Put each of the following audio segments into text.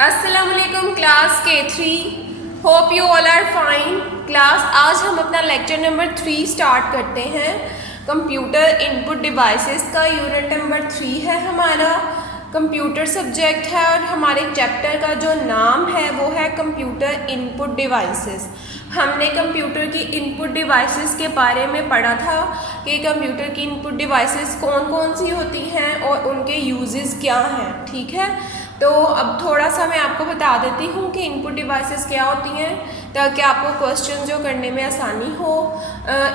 अस्सलामुअलैकुम class K3, hope you all are fine. Class आज हम अपना लेक्चर नंबर 3 स्टार्ट करते हैं। कंप्यूटर इनपुट डिवाइसेस का यूनिट नंबर 3 है हमारा। कंप्यूटर सब्जेक्ट है और हमारे चैप्टर का जो नाम है वो है कंप्यूटर इनपुट डिवाइसेस। हमने कंप्यूटर की इनपुट डिवाइसेस के बारे में पढ़ा था कि कंप्यूटर की इनपुट डिवाइसेस कौन कौन सी होती हैं और उनके यूजेस क्या हैं। ठीक है, तो अब थोड़ा सा मैं आपको बता देती हूँ कि इनपुट डिवाइसेस क्या होती हैं ताकि आपको क्वेश्चन जो करने में आसानी हो।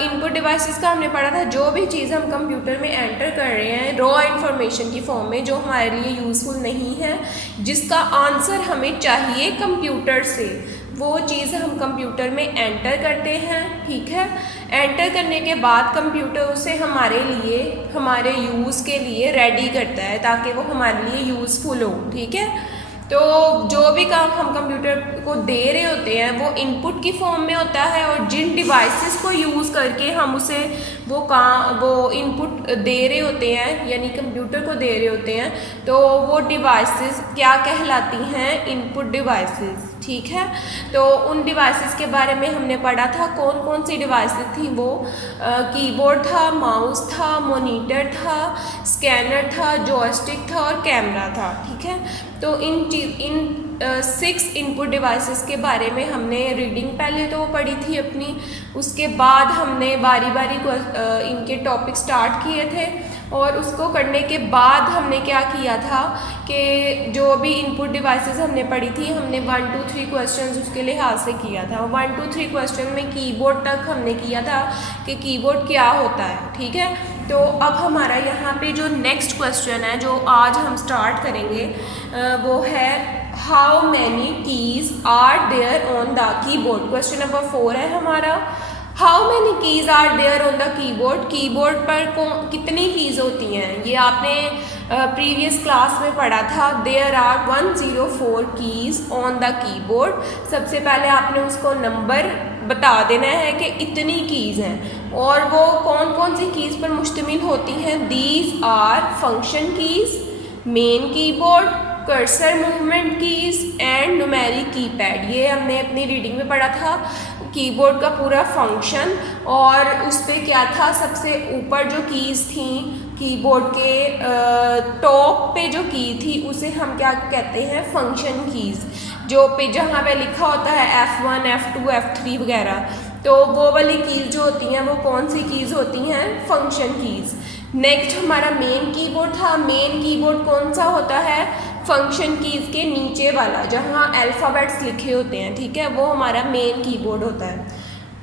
इनपुट डिवाइसेस का हमने पढ़ा था जो भी चीज़ हम कंप्यूटर में एंटर कर रहे हैं रॉ इन्फॉर्मेशन की फॉर्म में जो हमारे लिए यूज़फुल नहीं है, जिसका आंसर हमें चाहिए कंप्यूटर से, वो चीज़ हम कंप्यूटर में एंटर करते हैं। ठीक है, एंटर करने के बाद कंप्यूटर उसे हमारे लिए हमारे यूज़ के लिए रेडी करता है ताकि वो हमारे लिए यूज़फुल हो। ठीक है, तो जो भी काम हम कंप्यूटर को दे रहे होते हैं वो इनपुट की फॉर्म में होता है और जिन डिवाइसेस को यूज़ करके हम उसे वो इनपुट दे रहे होते हैं यानी कंप्यूटर को दे रहे होते हैं, तो वो डिवाइसेस क्या कहलाती हैं? Input devices. ठीक है, तो उन डिवाइसेस के बारे में हमने पढ़ा था कौन कौन सी डिवाइसेस थी वो कीबोर्ड था, माउस था, मॉनिटर था, स्कैनर था, जॉयस्टिक था और कैमरा था। ठीक है, तो इन 6 इनपुट डिवाइसेस के बारे में हमने रीडिंग पहले तो पढ़ी थी अपनी, उसके बाद हमने बारी बारी इनके टॉपिक स्टार्ट किए थे और उसको करने के बाद हमने क्या किया था कि जो भी इनपुट डिवाइसेस हमने पढ़ी थी हमने 1 2 3 क्वेश्चंस उसके लिहाज से किया था। 1 2 3 क्वेश्चन में कीबोर्ड तक हमने किया था कि कीबोर्ड क्या होता है। ठीक है, तो अब हमारा यहाँ पे जो नेक्स्ट क्वेश्चन है जो आज हम स्टार्ट करेंगे वो है how many keys are there on the keyboard. Question number 4 है हमारा, how many keys are there on the keyboard. Keyboard पर कितनी कीज़ होती हैं? ये आपने प्रीवियस क्लास में पढ़ा था। There are 104 keys on the keyboard. सबसे पहले आपने उसको नंबर बता देना है कि इतनी कीज़ हैं और वो कौन कौन सी कीज़ पर मुश्तमिल होती हैं। These are function keys, main keyboard, cursor movement keys and numeric keypad. ये हमने अपनी रीडिंग में पढ़ा था कीबोर्ड का पूरा फंक्शन और उस पर क्या था, सबसे ऊपर जो कीज़ थी कीबोर्ड के टॉप पे जो की थी उसे हम क्या कहते हैं? Function keys. जो पे जहाँ पे लिखा होता है F1 F2 F3 वगैरह, तो वो वाली कीज़ जो होती हैं वो कौन सी कीज़ होती हैं? Function keys. नेक्स्ट हमारा मेन कीबोर्ड था। मेन कीबोर्ड कौन सा होता है? फंक्शन कीज़ के नीचे वाला जहाँ अल्फ़ाबेट्स लिखे होते हैं। ठीक है, वो हमारा मेन कीबोर्ड होता है।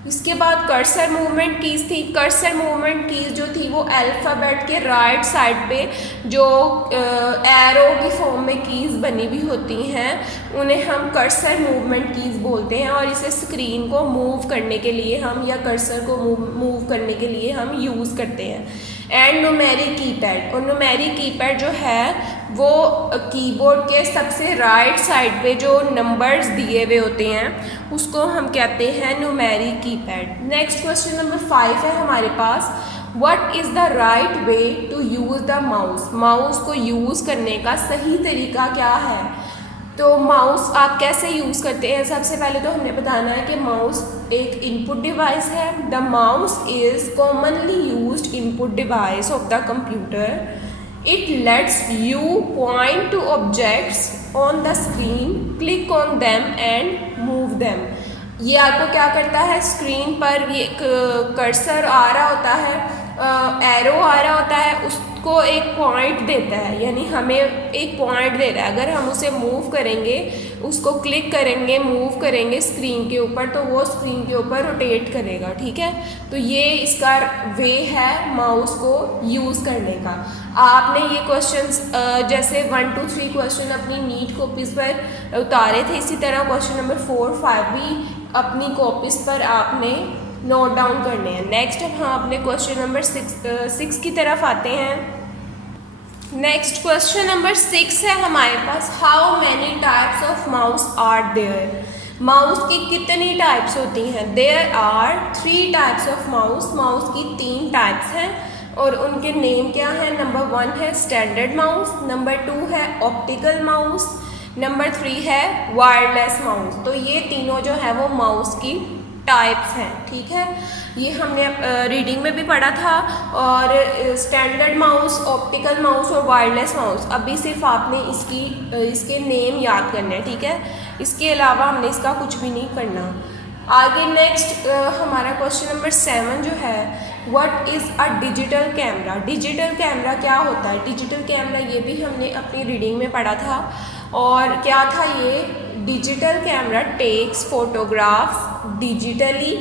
इसके बाद कर्सर मूवमेंट कीज़ थी। कर्सर मूवमेंट कीज़ जो थी वो अल्फ़ाबेट के राइट साइड पे जो एरो की फॉर्म में कीज़ बनी हुई होती हैं उन्हें हम कर्सर मूवमेंट कीज़ बोलते हैं और इसे स्क्रीन को मूव करने के लिए हम या कर्सर को मूव करने के लिए हम यूज़ करते हैं। एंड न्यूमेरिक कीपैड, और न्यूमेरिक कीपैड जो है वो कीबोर्ड के सबसे राइट साइड पे जो नंबर्स दिए हुए होते हैं उसको हम कहते हैं numeric keypad. Next question number 5 है हमारे पास, what is the right way to use the mouse. Mouse को यूज़ करने का सही तरीका क्या है? तो माउस आप कैसे यूज़ करते हैं? सबसे पहले तो हमने बताना है कि माउस एक इनपुट डिवाइस है। The mouse is commonly used input device of the computer. It lets you point to objects on the screen, click on them and move them. ये आपको क्या करता है? स्क्रीन पर ये एक कर्सर आ रहा होता है, एरो आ रहा होता है, उसको एक पॉइंट देता है यानी हमें एक पॉइंट दे रहा है। अगर हम उसे मूव करेंगे, उसको क्लिक करेंगे, मूव करेंगे स्क्रीन के ऊपर तो वो स्क्रीन के ऊपर रोटेट करेगा। ठीक है, तो ये इसका वे है माउस को यूज़ करने का। आपने ये क्वेश्चंस जैसे 1 2 3 क्वेश्चन अपनी नीट कॉपीज़ पर उतारे थे, इसी तरह क्वेश्चन नंबर 4 5 भी अपनी कॉपीज़ पर आपने नोट डाउन करने हैं। नेक्स्ट हम अपने क्वेश्चन नंबर 6 की तरफ आते हैं। नेक्स्ट क्वेश्चन नंबर 6 है हमारे पास, how many types of mouse are there. Mouse की कितनी टाइप्स होती हैं? There are 3 types of mouse. Mouse की 3 टाइप्स हैं और उनके नेम क्या हैं? नंबर 1 है स्टैंडर्ड माउस, नंबर 2 है ऑप्टिकल माउस, नंबर 3 है वायरलेस माउस। तो ये तीनों जो है वो माउस की टाइप्स हैं, ठीक है। ये हमने रीडिंग में भी पढ़ा था। और स्टैंडर्ड माउस, ऑप्टिकल माउस और वायरलेस माउस, अभी सिर्फ आपने इसके नेम याद करने हैं, ठीक है। इसके अलावा हमने इसका कुछ भी नहीं करना। आगे नेक्स्ट हमारा क्वेश्चन नंबर 7 जो है, what is a digital camera. Digital camera क्या होता है? डिजिटल कैमरा ये भी हमने अपनी रीडिंग में पढ़ा था। और क्या था ये? Digital camera takes photographs digitally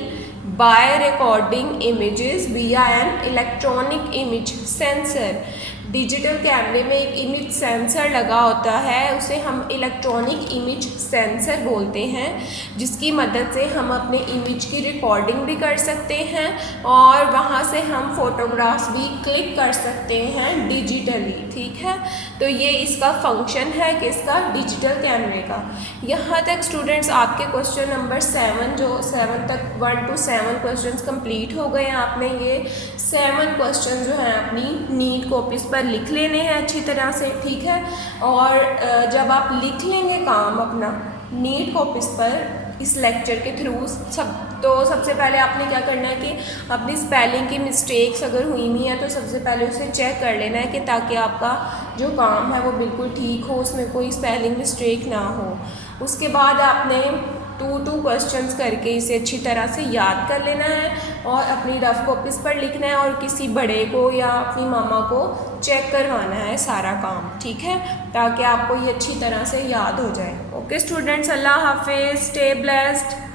by recording images via an electronic image sensor. Digital कैमरे में एक इमेज सेंसर लगा होता है, उसे हम इलेक्ट्रॉनिक इमेज सेंसर बोलते हैं, जिसकी मदद से हम अपने इमेज की रिकॉर्डिंग भी कर सकते हैं और वहाँ से हम फोटोग्राफ्स भी क्लिक कर सकते हैं डिजिटली, ठीक है। तो ये इसका फंक्शन है किसका? डिजिटल कैमरे का। यहाँ तक स्टूडेंट्स आपके क्वेश्चन नंबर 7 जो 7 तक 1 to 7 क्वेश्चंस कंप्लीट हो गए हैं। आपने ये 7 क्वेश्चन जो हैं अपनी नीट कॉपीज़ पर लिख लेने हैं अच्छी तरह से, ठीक है। और जब आप लिख लेंगे काम अपना नीट कॉपीज़ पर इस लेक्चर के थ्रू सबसे पहले आपने क्या करना है कि अपनी स्पेलिंग की मिस्टेक्स अगर हुई हुई हैं तो सबसे पहले उसे चेक कर लेना है कि ताकि आपका जो काम है वो बिल्कुल ठीक हो, उसमें कोई स्पेलिंग मिस्टेक ना हो। उसके बाद आपने 2 क्वेश्चंस करके इसे अच्छी तरह से याद कर लेना है और अपनी रफ कॉपीज़ पर लिखना है और किसी बड़े को या अपनी मामा को चेक करवाना है सारा काम, ठीक है, ताकि आपको ये अच्छी तरह से याद हो जाए। ओके स्टूडेंट्स, अल्लाह हाफिज़, स्टे ब्लेस्ड।